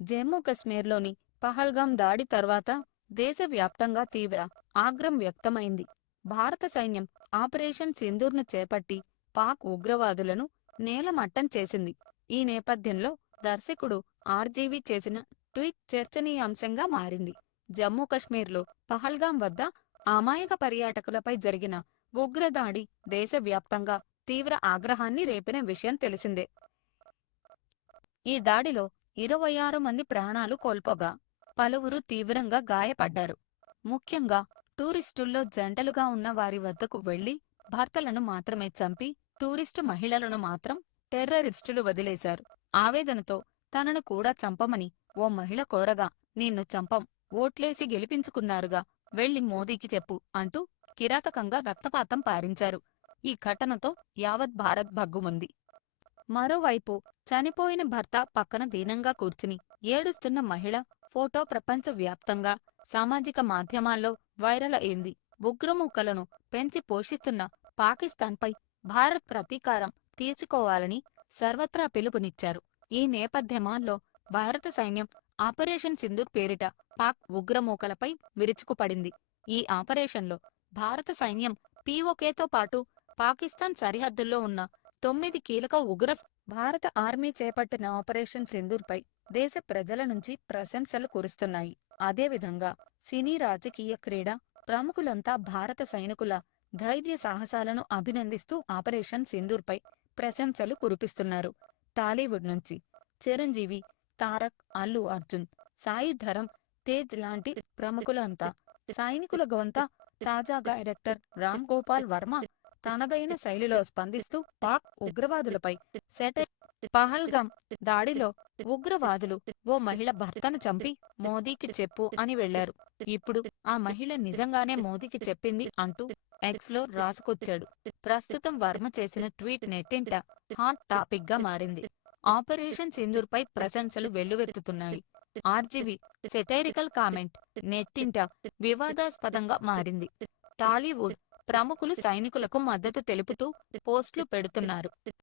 జమ్మూ కశ్మీర్లోని పహల్గాం దాడి తర్వాత దేశవ్యాప్తంగా తీవ్ర ఆగ్రహం వ్యక్తమైంది. భారత సైన్యం ఆపరేషన్ సింధూర్ను చేపట్టి పాక్ ఉగ్రవాదులను నేలమట్టం చేసింది. ఈ నేపథ్యంలో దర్శకుడు ఆర్జీవీ చేసిన ట్వీట్ చర్చనీయాంశంగా మారింది. జమ్మూ కశ్మీర్లో పహల్గాం వద్ద అమాయక పర్యాటకులపై జరిగిన ఉగ్రదాడి దేశవ్యాప్తంగా తీవ్ర ఆగ్రహాన్ని రేపిన విషయం తెలిసిందే. ఈ దాడిలో 26 మంది ప్రాణాలు కోల్పోగా పలువురు తీవ్రంగా గాయపడ్డారు. ముఖ్యంగా టూరిస్టుల్లో జంటలుగా ఉన్న వారి వద్దకు వెళ్లి భర్తలను మాత్రమే చంపి టూరిస్టు మహిళలను మాత్రం టెర్రరిస్టులు వదిలేశారు. ఆవేదనతో తనను కూడా చంపమని ఓ మహిళ కోరగా, నిన్ను చంపం, ఓట్లేసి గెలిపించుకున్నారుగా, వెళ్లి మోదీకి చెప్పు అంటూ కిరాతకంగా రక్తపాతం పారించారు. ఈ ఘటనతో యావత్ భారత్ భగ్గుమంది. మరోవైపు చనిపోయిన భర్త పక్కన దీనంగా కూర్చుని ఏడుస్తున్న మహిళ ఫోటో ప్రపంచవ్యాప్తంగా సామాజిక మాధ్యమాల్లో వైరల్ అయింది. ఉగ్రమూకలను పెంచి పోషిస్తున్న పాకిస్తాన్పై భారత్ ప్రతీకారం తీర్చుకోవాలని సర్వత్రా పిలుపునిచ్చారు. ఈ నేపథ్యంలో భారత సైన్యం ఆపరేషన్ సింధూర్ పేరిట పాక్ ఉగ్రమూకలపై విరుచుకుపడింది. ఈ ఆపరేషన్లో భారత సైన్యం పీఓకేతో పాటు పాకిస్తాన్ సరిహద్దుల్లో ఉన్న 9 కీలక ఉగ్ర భారత ఆర్మీ చేపట్టిన ఆపరేషన్ సింధూర్పై దేశ ప్రజల నుంచి ప్రశంసలు కురుస్తున్నాయి. అదేవిధంగా సినీ, రాజకీయ, క్రీడా ప్రముఖులంతా భారత సైనికుల ధైర్య సాహసాలను అభినందిస్తూ ఆపరేషన్ సింధూర్పై ప్రశంసలు కురిపిస్తున్నారు. టాలీవుడ్ నుంచి చిరంజీవి, తారక్, అల్లు అర్జున్, సాయి ధరమ్ తేజ్ లాంటి ప్రముఖులంతా సైనికుల గొంత. తాజాగా డైరెక్టర్ రామ్ గోపాల్ వర్మ తనదైన శైలిలో స్పందిస్తూ పాక్ ఉగ్రవాదులపై సెటైర్. పహల్గాం దాడిలో ఉగ్రవాదులు ఓ మహిళ భర్తను చంపి మోదీకి చెప్పు అని వెళ్లారు. ఇప్పుడు ఆ మహిళ నిజంగానే మోదీకి చెప్పింది అంటూ ఎక్స్ లో రాసుకొచ్చాడు. ప్రస్తుతం వర్మ చేసిన ట్వీట్ నెట్టింట హాట్ టాపిక్ గా మారింది. ఆపరేషన్ సింధూర్ పై ప్రశంసలు వెల్లువెత్తుతున్నాయి. ఆర్జీవీ సెటైరికల్ కామెంట్ నెట్టింట వివాదాస్పదంగా మారింది. టాలీవుడ్ ప్రముఖులు సైనికులకు మద్దతు తెలుపుతూ పోస్టులు పెడుతున్నారు.